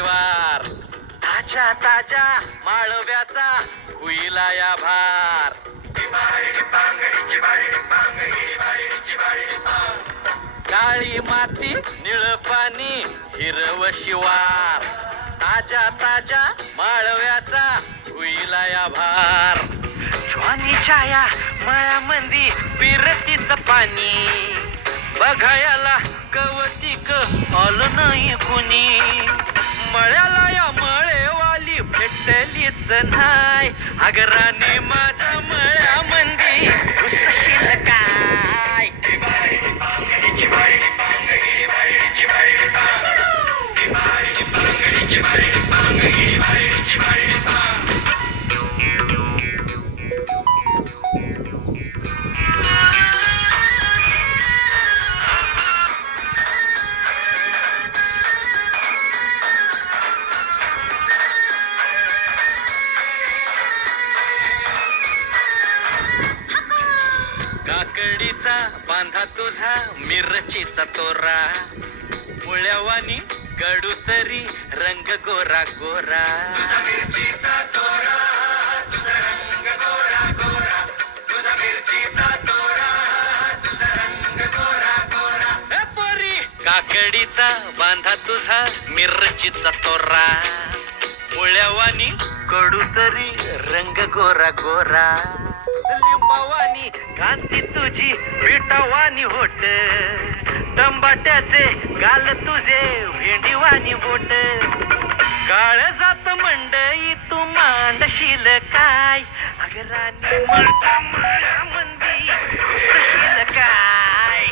रविवार, ताज्या ताज्या माळव्याचा हुईला या भार. काळी माती निळ पाणी हिरव शिवार, ताज्या ताज्या माळव्याचा हुईला या भार. ज्वानीच्या या मळ्यामंदी पिरतीच पाणी, बघायला गवतिक आलं नाही कुणी. मळ्याला या मळेवाली भेटलीच नाही, अगराने माझ्या मळ्यामंदी घुसशील काय. काकडीचा बांधा तुझा मिरचीचा तोरा, मुळ्यावानी कडू तरी रंग गोरा गोरा. तुझा मिरचीचा तोरा, तुझा रंग गोरा गोरा, तुझा मिरचीचा तोरा, तुझा रंग गोरा गोरा. हे पोरी, काकडीचा बांधा तुझा मिरचीचा तोरा, मुळ्यावानी कडू तरी रंग गोरा गोरा. लिंबावानी कांती तुझी पिठावानी होट, टंबाट्याचे गाल तुझे भेंडीवानी बोट. काळ जात मंडई तू मांडशील काय, अगरानी माझ्या मळ्यामंदी घुसशील काय.